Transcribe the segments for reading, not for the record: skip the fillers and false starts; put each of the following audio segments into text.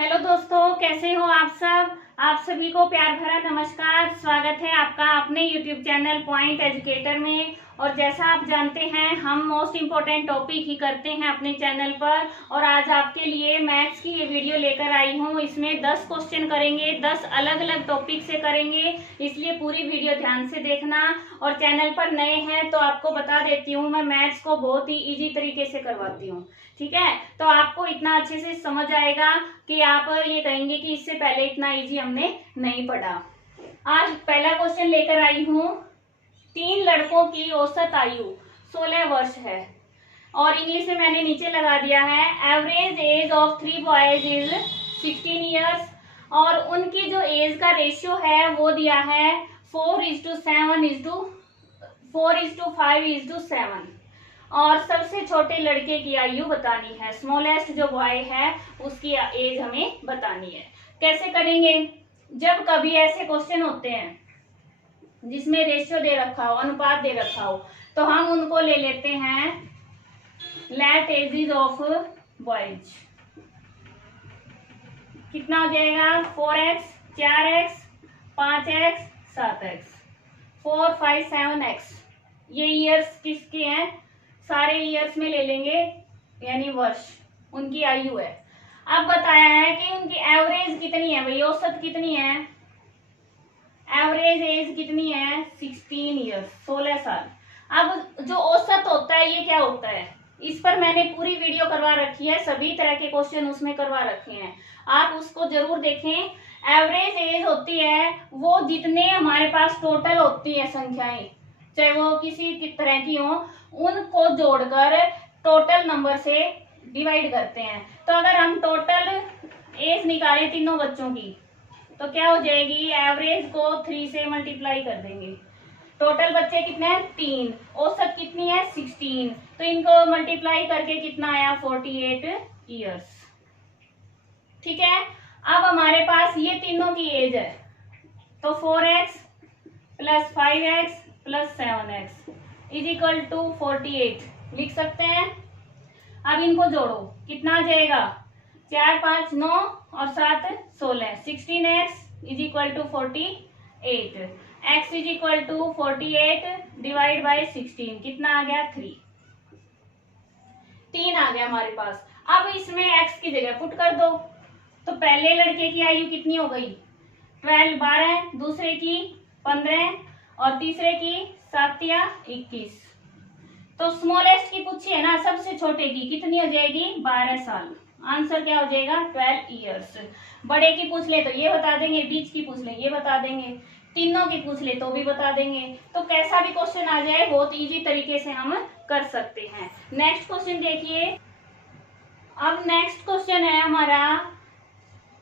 Hello दोस्तों, कैसे हो आप सब। आप सभी को प्यार भरा नमस्कार। स्वागत है आपका अपने यूट्यूब चैनल पॉइंट एजुकेटर में। और जैसा आप जानते हैं, हम मोस्ट इम्पोर्टेंट टॉपिक ही करते हैं अपने चैनल पर। और आज आपके लिए मैथ्स की ये वीडियो लेकर आई हूँ। इसमें 10 क्वेश्चन करेंगे, 10 अलग अलग टॉपिक से करेंगे, इसलिए पूरी वीडियो ध्यान से देखना। और चैनल पर नए हैं तो आपको बता देती हूँ, मैं मैथ्स को बहुत ही इजी तरीके से करवाती हूँ। ठीक है, तो आपको इतना अच्छे से समझ आएगा कि आप ये कहेंगे कि इससे पहले इतना इजी हमने नहीं पढ़ा। आज पहला क्वेश्चन लेकर आई हूँ। 3 लड़कों की औसत आयु 16 वर्ष है और इंग्लिश में मैंने नीचे लगा दिया है average age of 3 boys is 16 years. और उनकी जो एज का रेशियो है वो दिया है 4:5:7। और सबसे छोटे लड़के की आयु बतानी है, स्मॉलेस्ट जो बॉय है उसकी एज हमें बतानी है। कैसे करेंगे? जब कभी ऐसे क्वेश्चन होते हैं जिसमें रेशियो दे रखा हो, अनुपात दे रखा हो, तो हम उनको ले लेते हैं लेट एजेस ऑफ बॉयज। कितना हो जाएगा? 4x, 4x, 5x, 7x, 4, 5, 7x। ये ईयर्स किसके हैं? सारे ईयर्स में ले लेंगे, यानी वर्ष उनकी आयु है। अब बताया है कि उनकी एवरेज कितनी है भाई, औसत कितनी है? एवरेज एज कितनी है? 16 ईयर्स, 16 साल। अब जो औसत होता है ये क्या होता है? इस पर मैंने पूरी वीडियो करवा रखी है, सभी तरह के क्वेश्चन उसमें करवा रखे हैं, आप उसको जरूर देखें। एवरेज एज होती है वो जितने हमारे पास टोटल होती है संख्याएं, चाहे वो किसी तरह की हो, उनको जोड़कर टोटल नंबर से डिवाइड करते हैं। तो अगर हम टोटल एज निकालें तीनों बच्चों की तो क्या हो जाएगी? एवरेज को 3 से मल्टीप्लाई कर देंगे। टोटल बच्चे कितने हैं? 3। औसत कितनी है? 16। तो इनको मल्टीप्लाई करके कितना आया? 48 ईयर्स। ठीक है, अब हमारे पास ये तीनों की एज है, तो 4x plus 5x plus 7x is equal to 48 लिख सकते हैं। अब इनको जोड़ो, कितना आ जाएगा? 4, 5, 9 और 7, 16। 16x is equal to 48, x is equal to 48 divide by 16, कितना आ गया? 3 आ गया हमारे पास। अब इसमें x की जगह पुट कर दो, तो पहले लड़के की आयु कितनी हो गई? 12, दूसरे की 15 और तीसरे की 7 या 21। तो स्मॉलेस्ट की पूछी है ना, सबसे छोटे की कितनी हो जाएगी? 12 साल। आंसर क्या हो जाएगा? 12 ईयर्स। बड़े की पूछ ले तो ये बता देंगे, बीच की पूछ ले ये बता देंगे, तीनों की पूछ ले तो भी बता देंगे। तो कैसा भी क्वेश्चन आ जाए बहुत इजी तरीके से हम कर सकते हैं। नेक्स्ट क्वेश्चन देखिए। अब नेक्स्ट क्वेश्चन है हमारा,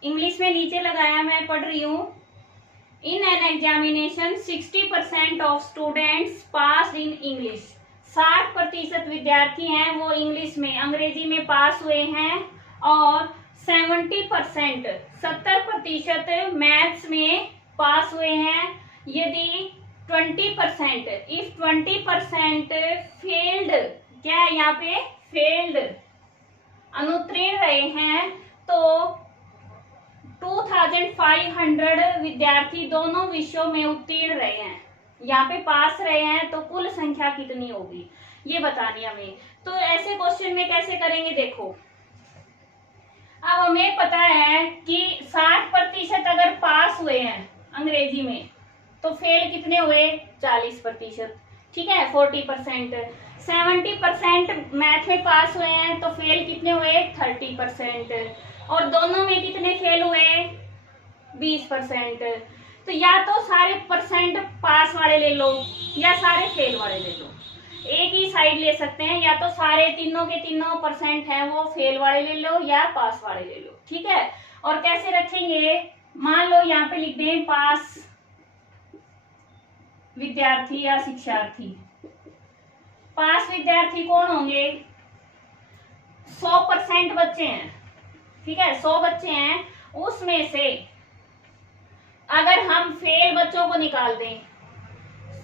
इंग्लिश में नीचे लगाया, मैं पढ़ रही हूँ। In an examination 60% of students pass in English. 60% विद्यार्थी हैं वो इंग्लिश में, अंग्रेजी में पास हुए हैं। और 70%, 70% मैथ्स में पास हुए हैं। यदि 20%, इफ 20% फेल्ड, क्या है यहाँ पे? फेल्ड, अनुत्तीर्ण रहे हैं, तो 2500 विद्यार्थी दोनों विषयों में उत्तीर्ण रहे हैं, यहाँ पे पास रहे हैं, तो कुल संख्या कितनी होगी ये बतानी हमें। तो ऐसे क्वेश्चन में कैसे करेंगे? देखो, अब हमें पता है कि 60% अगर पास हुए हैं अंग्रेजी में, तो फेल कितने हुए? 40%। ठीक है, 40%। 70% मैथ में पास हुए हैं, तो फेल कितने हुए? 30%। और दोनों में कितने फेल हुए? 20%। तो या तो सारे परसेंट पास वाले ले लो या सारे फेल वाले ले लो, एक ही साइड ले सकते हैं। या तो सारे तीनों के तीनों परसेंट हैं वो फेल वाले ले लो या पास वाले ले लो। ठीक है, और कैसे रखेंगे? मान लो यहाँ पे लिख दें पास विद्यार्थी या शिक्षार्थी। पास विद्यार्थी कौन होंगे? 100% बच्चे हैं। ठीक है, 100 बच्चे हैं, उसमें से अगर हम फेल बच्चों को निकाल दें,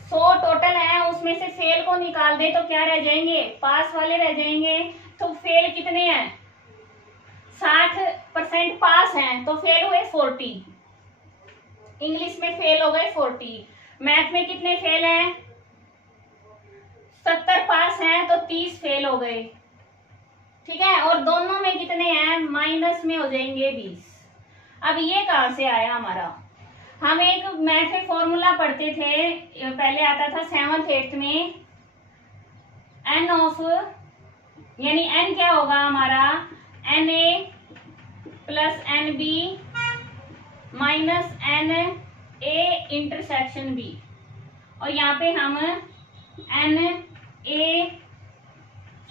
100 टोटल है, उसमें से फेल को निकाल दें, तो क्या रह जाएंगे? पास वाले रह जाएंगे। तो फेल कितने हैं? 60 परसेंट पास हैं तो फेल हुए 40, इंग्लिश में फेल हो गए 40, मैथ में कितने फेल हैं 70 पास हैं तो 30 फेल हो गए, ठीक है। और दोनों में कितने हैं माइनस में हो जाएंगे 20। अब ये कहां से आया हमारा, हम एक मैथ में फॉर्मूला पढ़ते थे, पहले आता था 7th 8th में, एन ऑफ, यानी एन क्या होगा हमारा N A plus N B minus N A intersection B, और यहाँ पे हम एन ए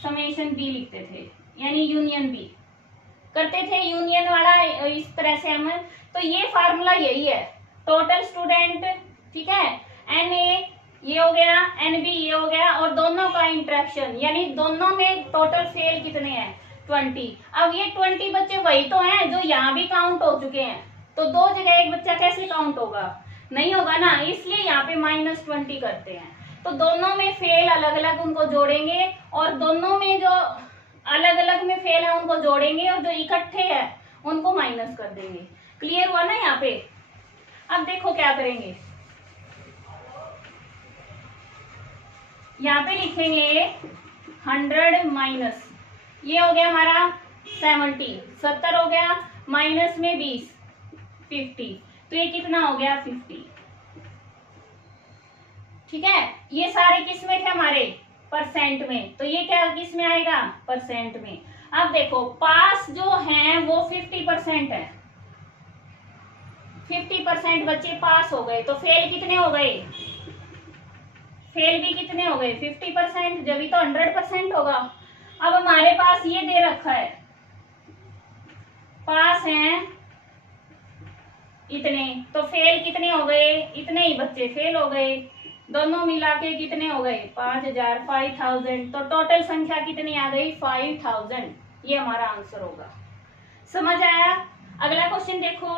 समेशन बी लिखते थे, यानी यूनियन बी करते थे, यूनियन वाला इस तरह से हम। तो ये फार्मूला यही है, टोटल स्टूडेंट, ठीक है, एन ए ये हो गया, एन बी ये हो गया, और दोनों का इंटरेक्शन, यानी दोनों में टोटल फेल कितने हैं 20। अब ये 20 बच्चे वही तो हैं जो यहाँ भी काउंट हो चुके हैं, तो दो जगह एक बच्चा कैसे काउंट होगा, नहीं होगा ना, इसलिए यहाँ पे -20 करते हैं। तो दोनों में फेल अलग अलग उनको जोड़ेंगे, और दोनों में जो अलग अलग में फेल है उनको जोड़ेंगे, और जो इकट्ठे हैं उनको माइनस कर देंगे। क्लियर हुआ ना यहाँ पे। अब देखो क्या करेंगे, यहाँ पे लिखेंगे 100 माइनस, ये हो गया हमारा 70 हो गया, माइनस में 20 50, तो ये कितना हो गया 50, ठीक है। ये सारे किस में थे हमारे परसेंट में, तो ये क्या किस में आएगा परसेंट में। अब देखो पास जो हैं वो 50% है, 50% बच्चे पास हो गए, तो फेल कितने हो गए, फेल भी कितने हो गए 50%, जब भी तो 100% होगा। अब हमारे पास ये दे रखा है पास हैं इतने, तो फेल कितने हो गए, इतने ही बच्चे फेल हो गए, दोनों मिला के कितने हो गए 5000 5000, तो टोटल संख्या कितनी आ गई 5000, ये हमारा आंसर होगा। समझ आया। अगला क्वेश्चन देखो,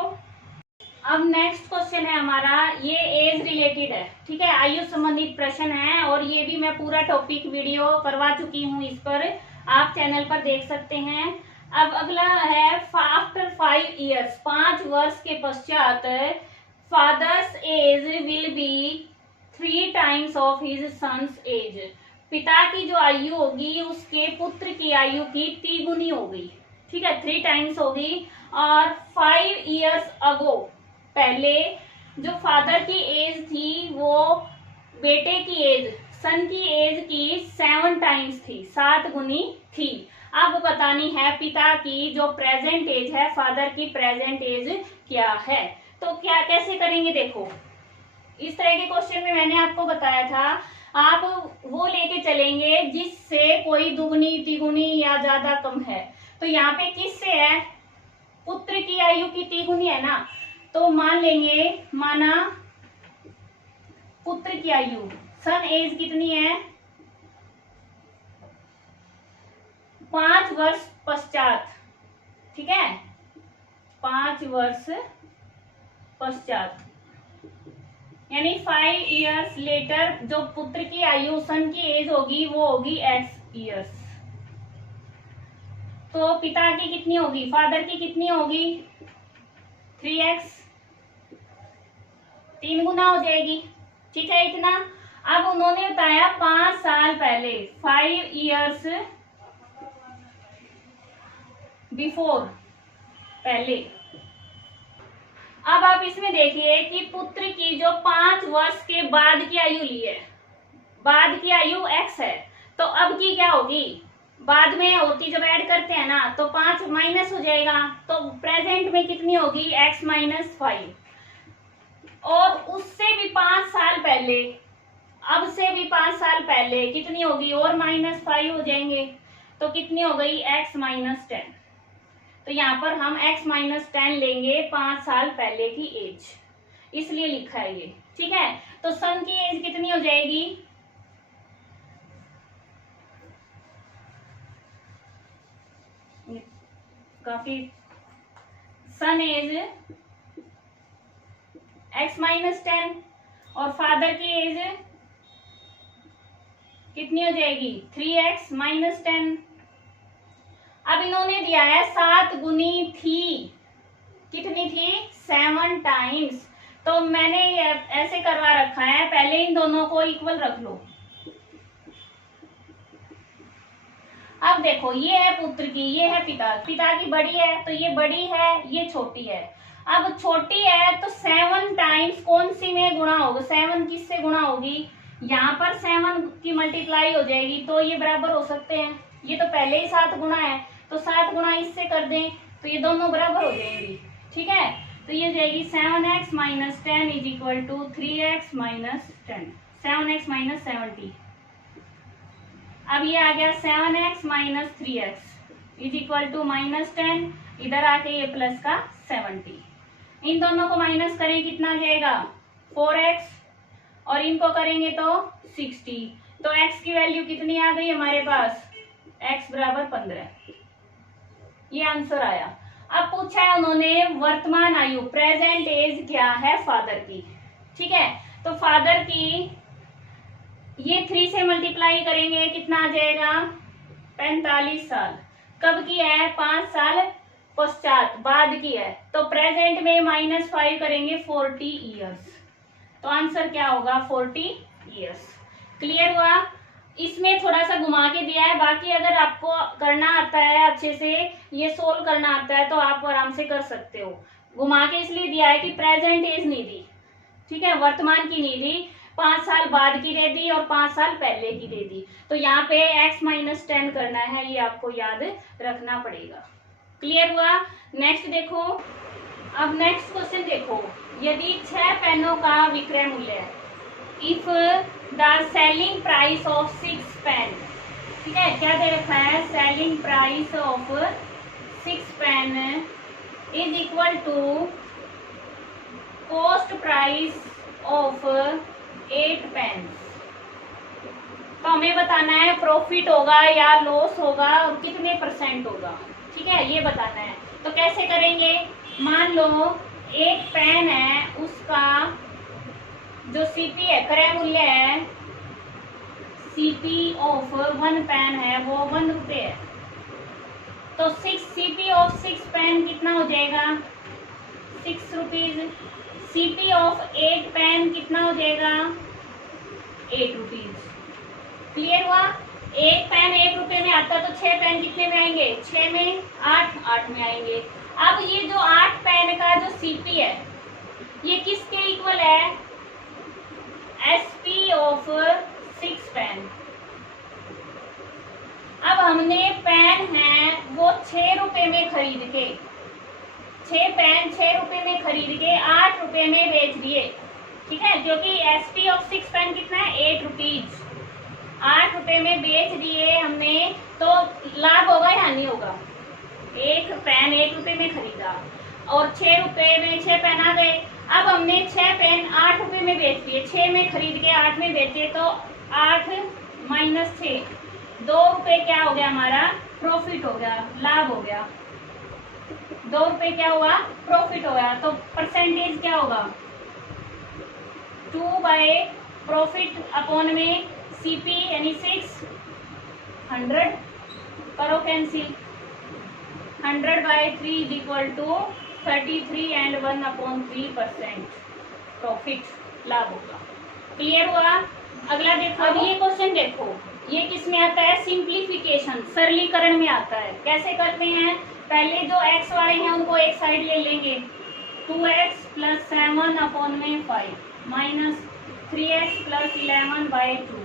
अब नेक्स्ट क्वेश्चन है हमारा, ये एज रिलेटेड है, ठीक है, आयु संबंधित प्रश्न है, और ये भी मैं पूरा टॉपिक वीडियो करवा चुकी हूँ, इस पर आप चैनल पर देख सकते हैं। अब अगला है आफ्टर 5 years, 5 वर्ष के पश्चात father's age will be 3 times of his son's age, पिता की जो आयु होगी उसके पुत्र की आयु की 3 गुनी होगी, ठीक है, 3 times होगी। और 5 years अगो, पहले जो फादर की एज थी वो बेटे की एज, सन की एज की 7 times थी, 7 गुनी थी। अब बतानी है पिता की जो प्रेजेंट एज है, फादर की प्रेजेंट एज क्या है। तो क्या कैसे करेंगे, देखो इस तरह के क्वेश्चन में मैंने आपको बताया था, आप वो लेके चलेंगे जिससे कोई दुगुनी तिगुनी या ज्यादा कम है। तो यहाँ पे किससे है, पुत्र की आयु की 3 गुनी है ना, तो मान लेंगे, माना पुत्र की आयु सन एज कितनी है 5 वर्ष पश्चात, ठीक है, 5 वर्ष पश्चात, यानी 5 years लेटर जो पुत्र की आयु सन की एज होगी वो होगी x years। तो पिता की कितनी होगी, फादर की कितनी होगी 3x, 3 गुना हो जाएगी, ठीक है इतना। अब उन्होंने बताया 5 साल पहले, 5 years बिफोर, पहले। अब आप इसमें देखिए कि पुत्र की जो 5 वर्ष के बाद की आयु ली है, बाद की आयु x है, तो अब की क्या होगी, बाद में होती जब ऐड करते हैं ना तो 5 माइनस हो जाएगा, तो प्रेजेंट में कितनी होगी x - 5, और उससे भी 5 साल पहले, अब से भी 5 साल पहले कितनी होगी, और -5 हो जाएंगे, तो कितनी हो गई x - 10। तो यहाँ पर हम x - 10 लेंगे 5 साल पहले की एज, इसलिए लिखा है ये, ठीक है। तो सन की एज कितनी हो जाएगी, काफी, सन एज x - 10, और फादर की एज कितनी हो जाएगी 3x - 10। अब इन्होंने दिया है 7 गुनी थी, कितनी थी 7 टाइम्स। तो मैंने ऐसे करवा रखा है, पहले इन दोनों को इक्वल रख लो। अब देखो ये है पुत्र की, ये है पिता की बड़ी है तो ये बड़ी है, ये छोटी है। अब छोटी है तो 7 टाइम्स कौन सी में गुणा होगा, 7 किससे गुणा होगी, यहाँ पर 7 की मल्टीप्लाई हो जाएगी तो ये बराबर हो सकते हैं। ये तो पहले ही 7 गुणा है तो 7 गुणा इससे कर दें तो ये दोनों बराबर हो जाएंगी। ठीक है, तो ये जाएगी 7x minus 10 is equal to 3x minus 10, 7x minus 70। अब ये आ गया 7x minus 3x is equal to minus 10, इधर आके ये प्लस का 70। इन दोनों को माइनस करें कितना आ जाएगा 4x, और इनको करेंगे तो 60। तो x की वैल्यू कितनी आ गई हमारे पास, x बराबर 15। ये आंसर आया। अब पूछा है उन्होंने वर्तमान आयु, प्रेजेंट एज क्या है फादर की। ठीक है, तो फादर की ये 3 से मल्टीप्लाई करेंगे कितना आ जाएगा 45 साल। कब की है, 5 साल पश्चात, बाद की है। तो प्रेजेंट में -5 करेंगे 40 ईयर्स। तो आंसर क्या होगा 40 ईयर्स। क्लियर हुआ। इसमें थोड़ा सा घुमा के दिया है, बाकी अगर आपको करना आता है अच्छे से, ये सोल्व करना आता है तो आप आराम से कर सकते हो। घुमा के इसलिए दिया है कि प्रेजेंट एज नहीं दी, ठीक है, वर्तमान की नहीं दी, 5 साल बाद की दे दी और 5 साल पहले की दे दी। तो यहाँ पे x माइनस 10 करना है, ये आपको याद रखना पड़ेगा। क्लियर हुआ। नेक्स्ट देखो, अब नेक्स्ट क्वेश्चन देखो, यदि 6 पेनों का विक्रय मूल्य है, if the selling price of 6 pen, ठीक है, क्या दे रखा है, selling price of 6 pen is equal to cost price of 8 pen. तो हमें बताना है प्रॉफिट होगा या लॉस होगा और कितने % होगा। ठीक है, ये बताना है। तो कैसे करेंगे, मान लो एक पेन है, उसका जो सीपी है, क्रय मूल्य है, सीपी ऑफ 1 पेन है वो 1 रुपये है। तो 6 सीपी ऑफ 6 पेन कितना हो जाएगा 6 रुपीज। सीपी ऑफ 8 पेन कितना हो जाएगा 8 रुपीज। क्लियर हुआ। एक पेन 1 रुपये में आता तो 6 पेन कितने में आएंगे, 6 में 8 में आएंगे। अब ये जो 8 पेन का जो सीपी है ये किसके इक्वल है, एसपी ऑफ 6 पेन। अब हमने पेन है वो 6 रुपए में खरीद के, 6 पेन 6 रुपए में खरीद के 8 रुपए में बेच दिए। ठीक है, क्योंकि एसपी ऑफ 6 पेन कितना है 8 रुपीज। 8 रुपए में बेच दिए हमने, तो लाभ होगा या नहीं होगा। एक पेन 1 रुपए में खरीदा और 6 रुपए में 6 पेन आ गए। अब हमने 6 पेन 8 रुपए में बेच दिए, 6 में खरीद के 8 में बेचे, तो 8 माइनस 6 2 रुपए क्या हो गया हमारा प्रॉफिट हो गया, लाभ हो गया। 2 रुपए क्या हुआ प्रॉफिट हो गया। तो परसेंटेज क्या होगा 2 बाय प्रॉफिट अपॉन में सीपी यानी 6 100 करो cancel, 100 by 3 is equal to 33 and 1/3% profit, लाभ होगा। क्लियर हुआ। अगला देखो, अब ये क्वेश्चन देखो, ये किस में आता है, सिंप्लीफिकेशन, सरलीकरण में आता है। कैसे करते हैं, पहले जो x वाले हैं उनको एक साइड ले लेंगे, 2x प्लस 7 अपॉन में 5 माइनस 3x प्लस 11 बाय 2,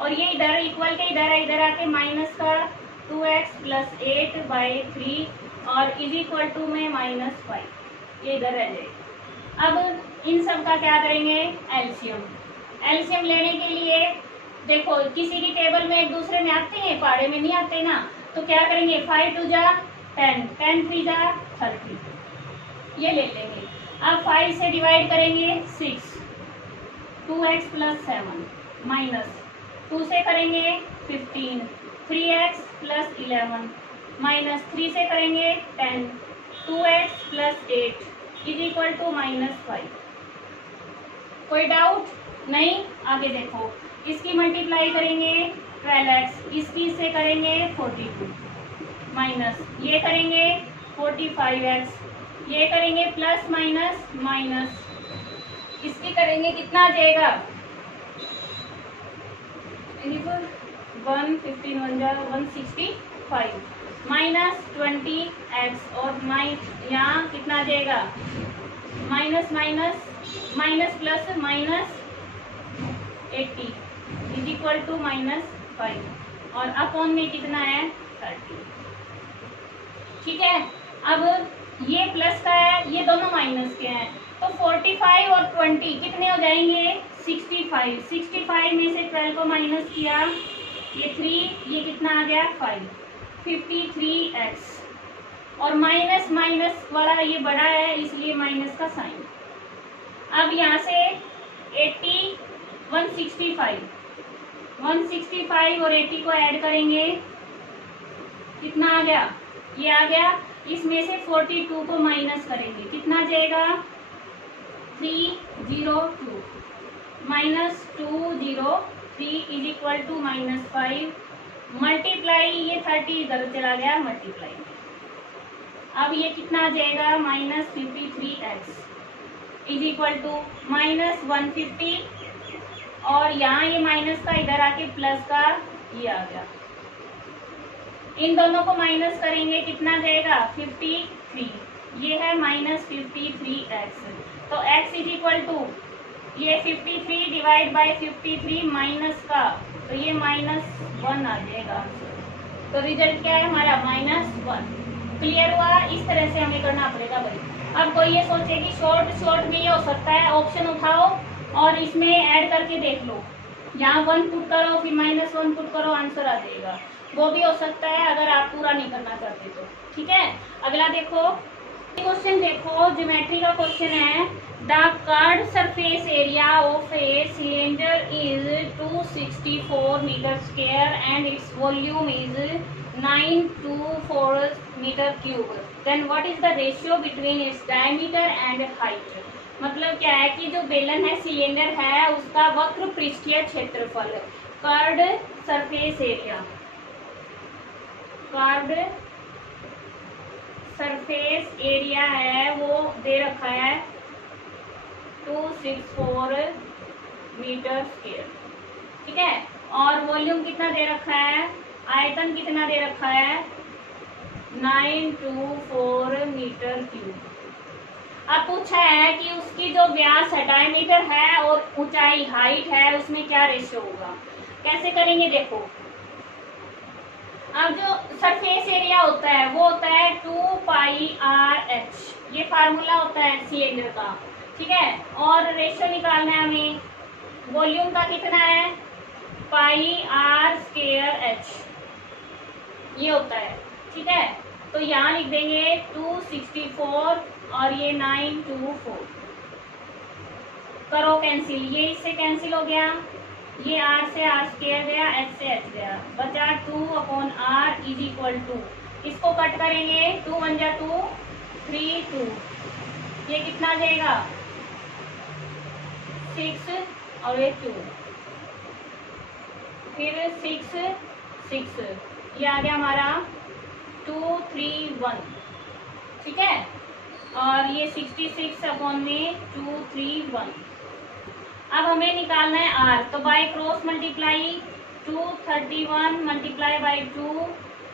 और ये इधर इक्वल के इधर है, इधर आके माइनस का 2x प्लस 8 बाय 3 और इज इक्वल टू में -5, ये इधर रह जाएगा। अब इन सब का क्या करेंगे एलसीएम। एलसीएम लेने के लिए देखो, किसी की टेबल में एक दूसरे में आते हैं, पहाड़े में नहीं आते ना, तो क्या करेंगे 5 2 जा 10, 10 3 जा 30, ये ले लेंगे। अब 5 से डिवाइड करेंगे 6, 2x प्लस 7 माइनस 2 से करेंगे 15, 3x प्लस 11 माइनस 3 से करेंगे 10, 2x plus 8 is equal to -5। कोई डाउट नहीं। आगे देखो, इसकी मल्टीप्लाई करेंगे 12x, इसकी से करेंगे 42, माइनस, ये करेंगे 45x, ये करेंगे प्लस माइनस माइनस, इसकी करेंगे कितना आ जाएगा 165 माइनस 20x और यहाँ कितना आ जाएगा minus minus minus plus minus 80 is equal to -5 और अपॉन में कितना है 30। ठीक है, अब ये प्लस का है, ये दोनों माइनस के हैं, तो 45 और 20 कितने हो जाएंगे 65। 65 में से 12 को माइनस किया, ये 3, ये कितना आ गया 5, 53x और माइनस माइनस वाला ये बड़ा है इसलिए माइनस का साइन। अब यहाँ से 80 165 और 80 को ऐड करेंगे, कितना आ गया, ये आ गया। इसमें से 42 को माइनस करेंगे, कितना आ जाएगा 302 minus 203 is equal to -5 multiply, ये 30 इधर चला गया मल्टीप्लाई। अब ये कितना आ जाएगा -53x इज इक्वल टू -150 और यहाँ ये माइनस का इधर आके प्लस का ये आ गया। इन दोनों को माइनस करेंगे, कितना जाएगा 53, ये है -53x, तो x इज इक्वल टू ये 53 डिवाइड बाय 53 माइनस का, तो ये -1 आ जाएगा। तो रिजल्ट क्या है हमारा -1। क्लियर हुआ? इस तरह से हमें करना पड़ेगा भाई। अब कोई ये सोचे कि शॉर्ट में ये हो सकता है, ऑप्शन उठाओ और इसमें ऐड करके देख लो, यहाँ 1 पुट करो फिर -1 पुट करो, आंसर आ जाएगा। वो भी हो सकता है अगर आप पूरा नहीं करना चाहते तो। ठीक है, अगला देखो, क्वेश्चन देखो, ज्योमेट्री का क्वेश्चन है। The curved surface area of a cylinder is 264 metre square and its volume is 924 metre cube, then what is the ratio between its diameter and height. मतलब क्या है कि जो बेलन है, सिलेंडर है, उसका वक्र पृष्ठीय क्षेत्रफल, curved surface area, curved surface area है वो दे रखा है 264 मीटर स्क्वायर। ठीक है, और वॉल्यूम कितना दे रखा है, आयतन कितना दे रखा है 924 मीटर क्यूब। अब पूछा है कि उसकी जो व्यास है डायमीटर है और ऊंचाई हाइट है, उसमें क्या रेशियो होगा। कैसे करेंगे देखो, अब जो सरफेस एरिया होता है वो होता है 2πr/h, ये फार्मूला होता है सिलेंडर का। ठीक है, और रेशियो निकालना है हमें, वॉल्यूम का कितना है πr²h, ये होता है। ठीक है, तो यहाँ लिख देंगे 264 और ये 924, करो कैंसिल, ये इससे कैंसिल हो गया, ये r से r² गया, h से h गया, बचा 2/r इज इक्वल टू, इसको कट करेंगे, 2 1 जा 2, 3 2, ये कितना जाएगा 6 और ये 2, फिर 6 6, ये आ गया हमारा 2 3 1। ठीक है, और ये 66 में 2 3 1। अब हमें निकालना है r, तो by cross multiply 231 multiply by 2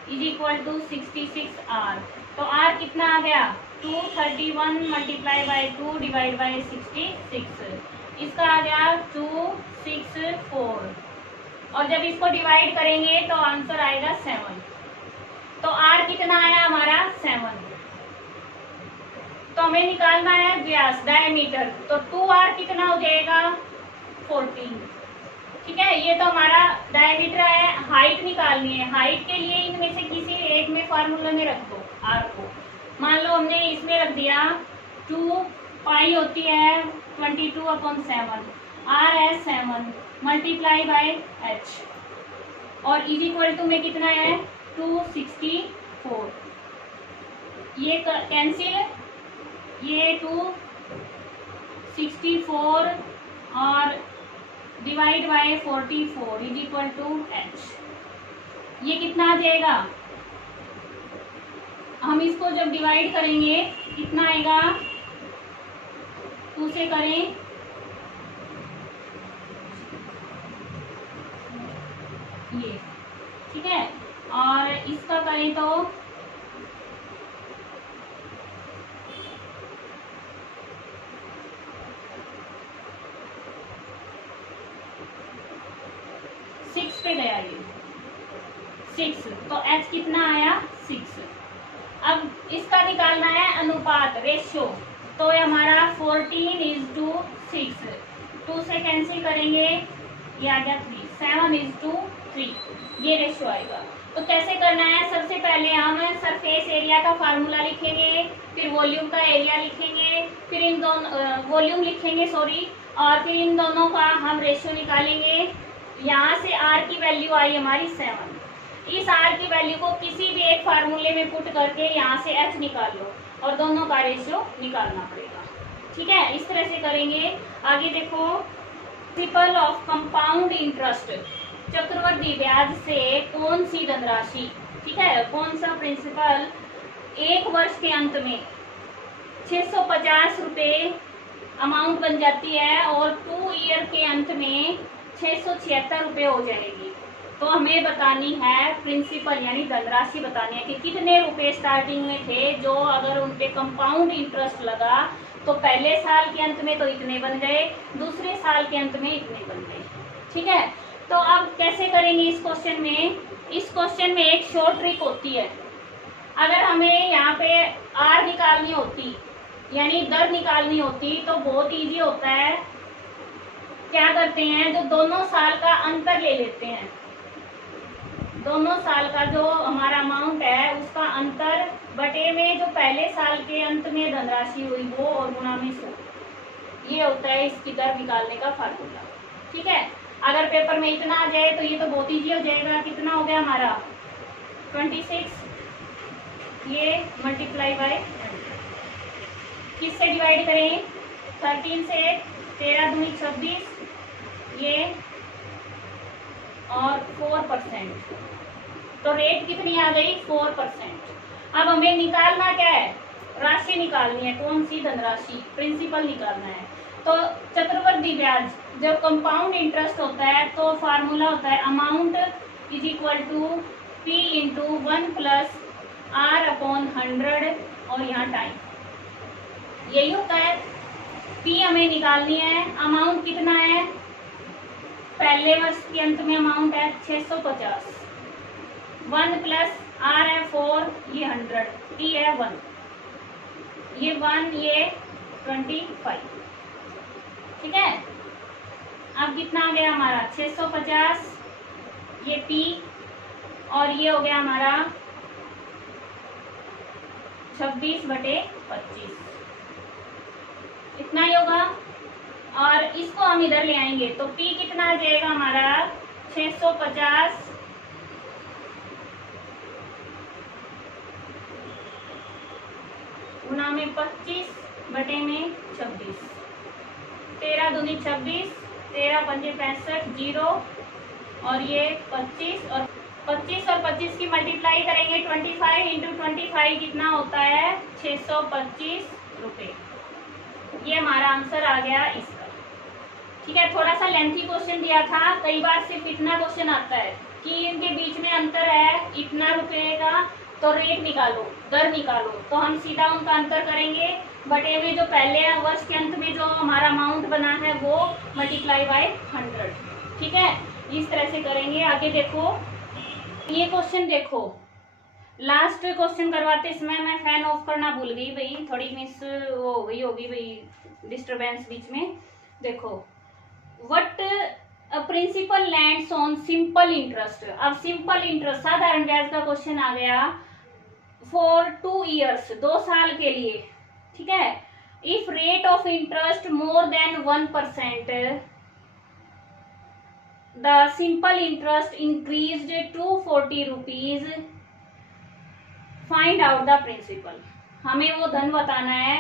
is equal to 66r, तो r कितना आ गया 231 मल्टीप्लाई बाय 2 डिवाइड बाय 66, इसका आ गया 264, और जब इसको डिवाइड करेंगे तो आंसर आएगा 7। तो r कितना आया हमारा 7। तो हमें निकालना है व्यास डायमीटर, तो 2r कितना हो जाएगा 14। ठीक है, ये तो हमारा डायमीटर है। हाइट निकालनी है, हाइट के लिए इनमें से किसी एक में फार्मूला में रख दो r को। मान लो हमने इसमें रख दिया 2 पाई होती है 22/7, r है 7 मल्टीप्लाई बाय h, और इज इक्वल टू में कितना है 264, ये कैंसिल, ये 264 और divide by 44 is equal to h, ये कितना आ जाएगा हम इसको जब डिवाइड करेंगे कितना आएगा, 2 से करें ये, ठीक है, और इसका करें तो 6 पे गया ये 6, तो h कितना आया 6। अब इसका निकालना है अनुपात, रेशियो, तो ये हमारा 14:6, 2 से कैंसिल करेंगे ये आ गया 3, 7:3, ये रेशियो आएगा। तो कैसे करना है, सबसे पहले हम सरफेस एरिया का फार्मूला लिखेंगे, फिर वॉल्यूम का एरिया लिखेंगे, फिर इन दोनों वॉल्यूम लिखेंगे सॉरी, और फिर इन दोनों का हम रेशियो निकालेंगे। यहाँ से r की वैल्यू आई हमारी 7, इस r की वैल्यू को किसी भी एक फार्मूले में पुट करके यहाँ से h निकाल लो और दोनों का रेशियो निकालना पड़ेगा, ठीक है। इस तरह से करेंगे। आगे देखो, प्रिंसिपल ऑफ कंपाउंड इंटरेस्ट, चक्रवृद्धि ब्याज से कौन सी धनराशि, ठीक है, कौन सा प्रिंसिपल एक वर्ष के अंत में 650 रुपये अमाउंट बन जाती है और 2 ईयर के अंत में 676 रुपये हो जाएगी। तो हमें बतानी है प्रिंसिपल यानी धनराशि बतानी है कि कितने रुपए स्टार्टिंग में थे, जो अगर उन पे कंपाउंड इंटरेस्ट लगा तो पहले साल के अंत में तो इतने बन गए, दूसरे साल के अंत में इतने बन गए, ठीक है। तो अब कैसे करेंगे इस क्वेश्चन में, इस क्वेश्चन में एक शॉर्ट ट्रिक होती है। अगर हमें यहाँ पे आर निकालनी होती यानी दर निकालनी होती तो बहुत इजी होता है। क्या करते हैं, जो दोनों साल का अंतर ले लेते हैं, दोनों साल का जो हमारा अमाउंट है उसका अंतर बटे में जो पहले साल के अंत में धनराशि हुई वो, और गुणा में 100, ये होता है इसकी दर निकालने का फार्मूला, ठीक है। अगर पेपर में इतना आ जाए तो ये तो बहुत इजी हो जाएगा। कितना हो गया हमारा 26, ये मल्टीप्लाई बाय किससे डिवाइड करें, 13 से, 13 दूनी 26, ये और 4%, तो रेट कितनी आ गई 4%। अब हमें निकालना क्या है, राशि निकालनी है, कौन सी धनराशि, प्रिंसिपल निकालना है। तो चक्रवृद्धि ब्याज जब कंपाउंड इंटरेस्ट होता है तो फार्मूला होता है amount is equal to P into 1 plus R/100 और यहाँ टाइम, यही होता है। P हमें निकालनी है, अमाउंट कितना है, पहले वर्ष के अंत में अमाउंट है 650, 1 प्लस R है 4, ये 100, T है 1, ये 1, ये 25, ठीक है। अब कितना आ गया हमारा 650, ये P, और ये हो गया हमारा 26/25, इतना ही होगा। और इसको हम इधर ले आएंगे तो P कितना आ जाएगा हमारा 650 गुना में 25 बटे में 26, 13 दूनी 26, 13 पंजे 65, 0, और ये 25 और 25 की मल्टीप्लाई करेंगे 25 इंटू 25 कितना होता है 625 रुपये। ये हमारा आंसर आ गया इसका, ठीक है। थोड़ा सा लेंथी क्वेश्चन दिया था, कई बार सिर्फ इतना क्वेश्चन आता है कि इनके बीच में अंतर है इतना रुपये का, तो रेट निकालो, दर निकालो, तो हम सीधा उनका अंतर करेंगे बटे में जो पहले वर्ष के अंत में जो हमारा अमाउंट बना है वो मल्टीप्लाई बाय 100, ठीक है। इस तरह से करेंगे। आगे देखो, ये क्वेश्चन देखो, लास्ट क्वेश्चन करवाते समय मैं फैन ऑफ करना भूल गई भाई, थोड़ी मिस वो हो गई होगी भाई, डिस्टरबेंस बीच में। देखो, what principal lands on simple interest. अब सिंपल इंटरेस्ट साधारण ब्याज का क्वेश्चन आ गया फॉर 2 ईयर्स, 2 साल के लिए, ठीक है। If rate of interest more than 1%, the simple interest increased to 40 rupees, find out the principal. हमें वो धन बताना है।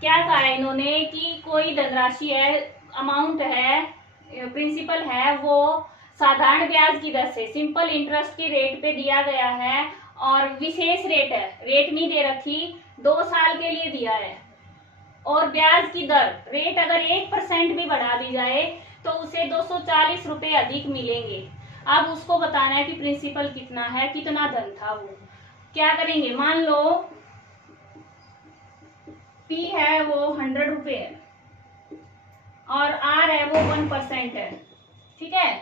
क्या कहा है इन्होंने कि कोई धनराशि है, अमाउंट है, प्रिंसिपल है, वो साधारण ब्याज की दर से सिंपल इंटरेस्ट की रेट पे दिया गया है और विशेष रेट है, रेट नहीं दे रखी, 2 साल के लिए दिया है। और ब्याज की दर, रेट अगर 1% भी बढ़ा दी जाए तो उसे 240 रुपए अधिक मिलेंगे। अब उसको बताना है कि प्रिंसिपल कितना है, कितना धन था वो। क्या करेंगे, मान लो P है वो 100 रुपए है और R है वो 1% है, ठीक है।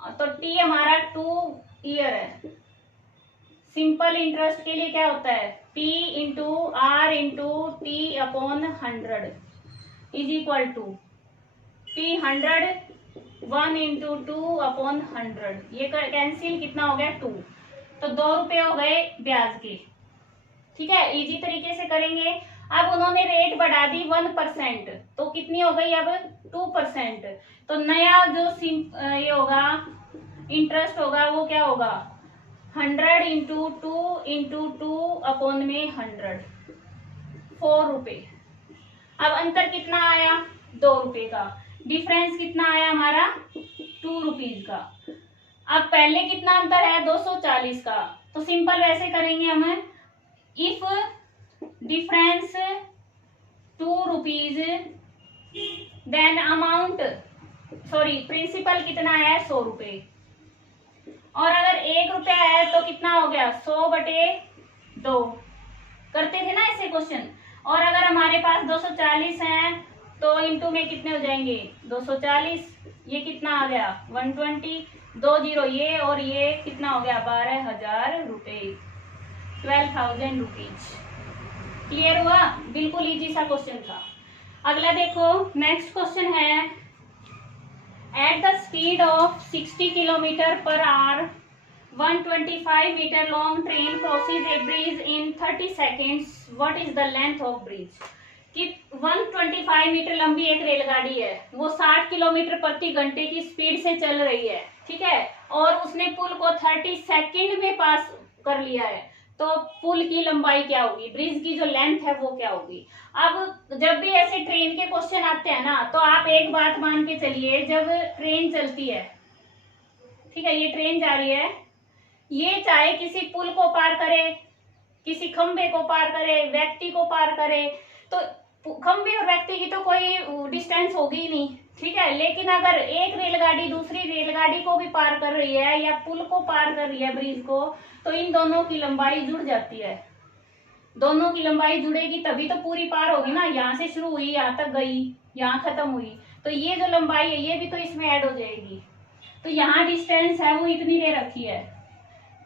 तो T हमारा 2 ईयर है। सिंपल इंटरेस्ट के लिए क्या होता है, P into R into T upon 100 is equal to P 100 1 into 2 upon 100। ये कैंसिल, कितना हो गया 2, तो 2 रुपए हो गए ब्याज के, ठीक है। इजी तरीके से करेंगे। अब उन्होंने रेट बढ़ा दी 1%, तो कितनी हो गई अब 2%। तो नया जो ये होगा इंटरेस्ट होगा वो क्या होगा 100 इंटू 2 इंटू 2 अपॉन में 100, 4 रुपए। अब अंतर कितना आया 2 रुपए का, डिफरेंस कितना आया हमारा 2 रुपीज का। अब पहले कितना अंतर है 240 का, तो सिंपल वैसे करेंगे हम, if difference 2 rupees then amount, sorry principal कितना है 100 रुपए। और अगर 1 रुपया है तो कितना हो गया 100/2, करते थे ना ऐसे क्वेश्चन। और अगर हमारे पास 240 है तो इंटू में कितने हो जाएंगे 240, ये कितना आ गया 120, 2 जीरो ये और ये कितना हो गया 12,000 रुपए, 12,000 रुपीज। क्लियर हुआ, बिल्कुल इजी सा क्वेश्चन था। अगला देखो, नेक्स्ट क्वेश्चन है, at the speed of 60 kilometre per hour 125 metre long train crosses a bridge in 30 seconds, what is the length of bridge. कि 125 मीटर लंबी एक रेलगाड़ी है, वो 60 किलोमीटर प्रति घंटे की स्पीड से चल रही है, ठीक है। और उसने पुल को 30 सेकेंड में पास कर लिया है, तो पुल की लंबाई क्या होगी, ब्रिज की जो लेंथ है वो क्या होगी। अब जब भी ऐसे ट्रेन के क्वेश्चन आते हैं ना, तो आप एक बात मान के चलिए, जब ट्रेन चलती है, ठीक है, ये ट्रेन जा रही है, ये चाहे किसी पुल को पार करे, किसी खंबे को पार करे, व्यक्ति को पार करे, तो खंबे और व्यक्ति की तो कोई डिस्टेंस होगी ही नहीं, ठीक है। लेकिन अगर एक रेलगाड़ी दूसरी रेलगाड़ी को भी पार कर रही है या पुल को पार कर रही है ब्रिज को, तो इन दोनों की लंबाई जुड़ जाती है। दोनों की लंबाई जुड़ेगी तभी तो पूरी पार होगी ना, यहाँ से शुरू हुई यहाँ तक गई, यहाँ खत्म हुई, तो ये जो लंबाई है ये भी तो इसमें ऐड हो जाएगी। तो यहाँ डिस्टेंस है वो इतनी दे रखी है,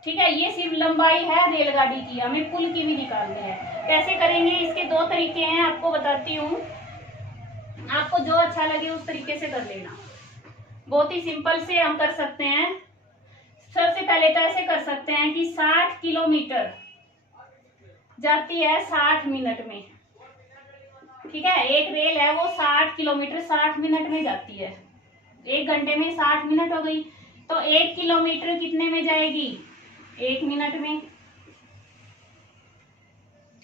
ठीक है। ये सिर्फ लंबाई है रेलगाड़ी की, हमें पुल की भी निकालनी है। कैसे करेंगे, इसके 2 तरीके हैं, आपको बताती हूँ, आपको जो अच्छा लगे उस तरीके से कर लेना। बहुत ही सिंपल से हम कर सकते हैं। सबसे पहले तो ऐसे कर सकते हैं कि 60 किलोमीटर जाती है 60 मिनट में, ठीक है। एक रेल है वो 60 किलोमीटर 60 मिनट में जाती है, 1 घंटे में 60 मिनट हो गई, तो 1 किलोमीटर कितने में जाएगी 1 मिनट में,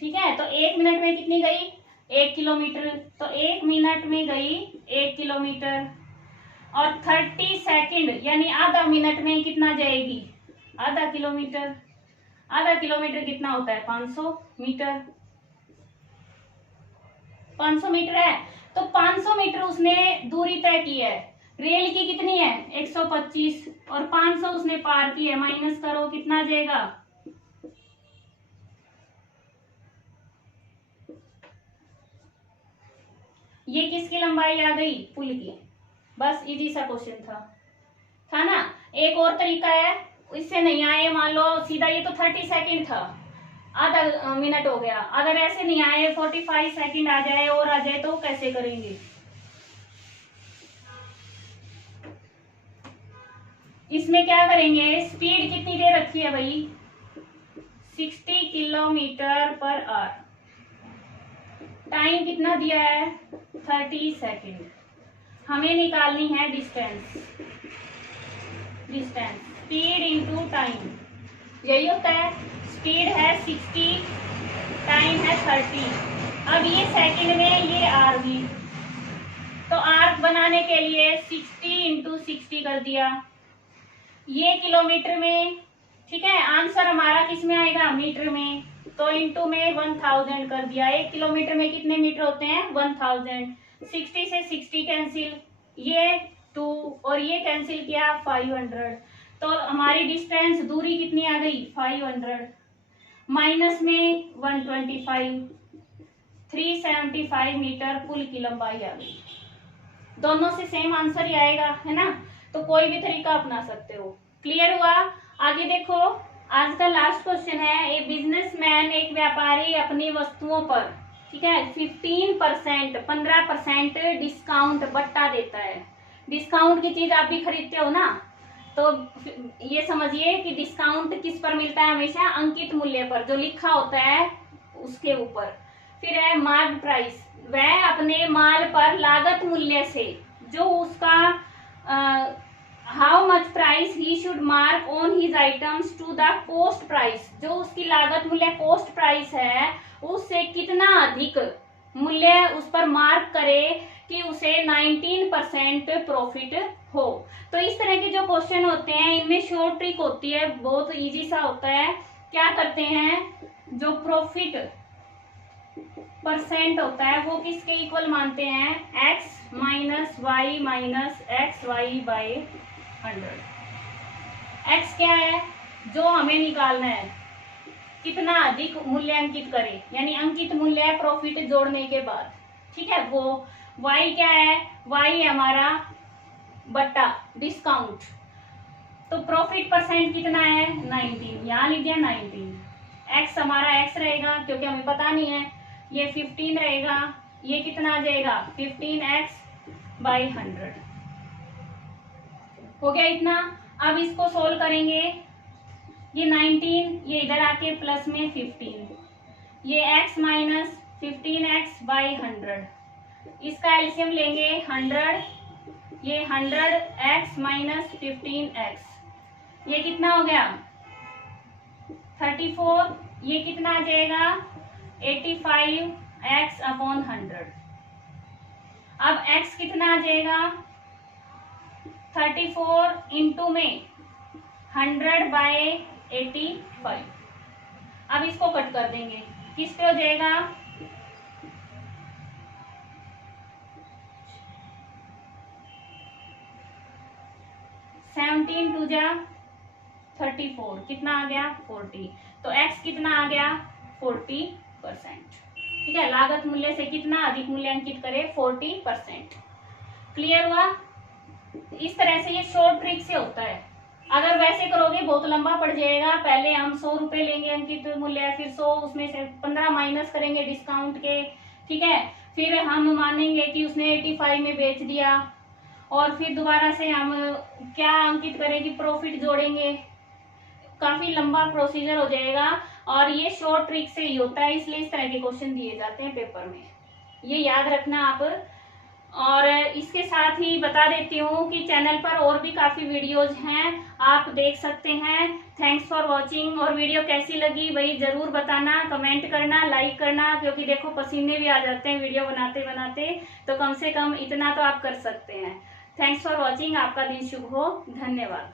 ठीक है। तो 1 मिनट में कितनी गई 1 किलोमीटर, तो 1 मिनट में गई 1 किलोमीटर। और 30 सेकंड यानी आधा मिनट में कितना जाएगी आधा किलोमीटर। आधा किलोमीटर कितना होता है 500 मीटर, 500 मीटर है, तो 500 मीटर उसने दूरी तय की है। रेल की कितनी है 125 और 500 उसने पार की है, माइनस करो कितना जाएगा, ये किसकी लंबाई आ गई पुल की। बस इजी सा क्वेश्चन था ना। एक और तरीका है, इससे नहीं आए मान लो सीधा, ये तो 30 सेकंड था, आधा मिनट हो गया। अगर ऐसे नहीं आए 45 सेकंड आ जाए और आ जाए तो कैसे करेंगे। इसमें क्या करेंगे, स्पीड कितनी दे रखी है भाई 60 किलोमीटर पर आवर, टाइम कितना दिया है 30 सेकंड, हमें निकालनी है distance, distance speed into time, यही होता है। स्पीड है 60, टाइम है 30। अब ये सेकंड में ये आर भी, तो आर्क बनाने के लिए 60 इंटू 60 कर दिया। ये किलोमीटर में ठीक है, आंसर हमारा किस में आएगा, मीटर में। तो इंटू में 1000 कर दिया। 1 किलोमीटर में कितने मीटर होते हैं, 1000। 60 से 60 कैंसिल, ये 2 और ये कैंसिल किया 500। तो हमारी डिस्टेंस दूरी कितनी आ गई, 500। माइनस में 125, 375 मीटर पुल की लंबाई आ गई। दोनों से सेम आंसर ही आएगा, है ना। तो कोई भी तरीका अपना सकते हो। क्लियर हुआ। आगे देखो, आज का लास्ट क्वेश्चन है। ए बिजनेसमैन, एक व्यापारी अपनी वस्तुओं पर, ठीक है, 15% डिस्काउंट बट्टा देता है। डिस्काउंट की चीज आप भी खरीदते हो ना, तो ये समझिए कि डिस्काउंट किस पर मिलता है, हमेशा अंकित मूल्य पर, जो लिखा होता है उसके ऊपर। फिर है मार्क प्राइस, वह अपने माल पर लागत मूल्य से, जो उसका how much price he should mark on his items to the cost price, जो उसकी लागत मूल्य कॉस्ट प्राइस है उससे कितना अधिक मूल्य उस पर मार्क करे कि उसे 19% प्रॉफिट हो। तो इस तरह के जो क्वेश्चन होते हैं इनमें शॉर्ट ट्रिक होती है, बहुत इजी सा होता है। क्या करते हैं, जो प्रॉफिट परसेंट होता है वो किसके इक्वल मानते हैं, x minus Y minus X Y by 100। x क्या है, जो हमें निकालना है, कितना अधिक मूल्यांकित करे, यानी अंकित मूल्य है प्रॉफिट जोड़ने के बाद, ठीक है वो। y क्या है, y है हमारा बट्टा डिस्काउंट। तो प्रॉफिट परसेंट कितना है, 19, यहाँ लिख दिया 19। x हमारा x रहेगा क्योंकि हमें पता नहीं है, ये 15 रहेगा, ये कितना आ जाएगा 15x बाई 100। हो गया इतना। अब इसको सोल्व करेंगे, ये 19, ये इधर आके प्लस में 15, ये x माइनस 15x बाई 100, इसका एलसीएम लेंगे 100, ये 100x माइनस 15x, ये कितना हो गया 34, ये कितना आ जाएगा 85x अपॉन 100। अब x कितना आ जाएगा 34 इंटू में 100 बाय 85। अब इसको कट कर देंगे, किस पे हो जाएगा 17 टू जा 34, कितना आ गया 40। तो x कितना आ गया 40%। ठीक है, लागत मूल्य से कितना अधिक मूल्यांकित करे 40%। क्लियर हुआ। इस तरह से ये शॉर्ट ट्रिक से होता है। अगर वैसे करोगे बहुत लंबा पड़ जाएगा। पहले हम 100 रुपए लेंगे अंकित मूल्य, फिर 100 उसमें से 15 माइनस करेंगे डिस्काउंट के, ठीक है, फिर हम मानेंगे कि उसने 85 में बेच दिया, और फिर दोबारा से हम क्या अंकित करेंगे, प्रॉफिट जोड़ेंगे। काफी लंबा प्रोसीजर हो जाएगा, और ये शॉर्ट ट्रिक से ही होता है, इसलिए इस तरह के क्वेश्चन दिए जाते हैं पेपर में, ये याद रखना आप। और इसके साथ ही बता देती हूँ कि चैनल पर और भी काफी वीडियोज हैं, आप देख सकते हैं। Thanks for watching. और वीडियो कैसी लगी वही जरूर बताना, कमेंट करना, लाइक करना, क्योंकि देखो पसीने भी आ जाते हैं वीडियो बनाते बनाते, तो कम से कम इतना तो आप कर सकते हैं। Thanks for watching. आपका दिन शुभ हो। धन्यवाद।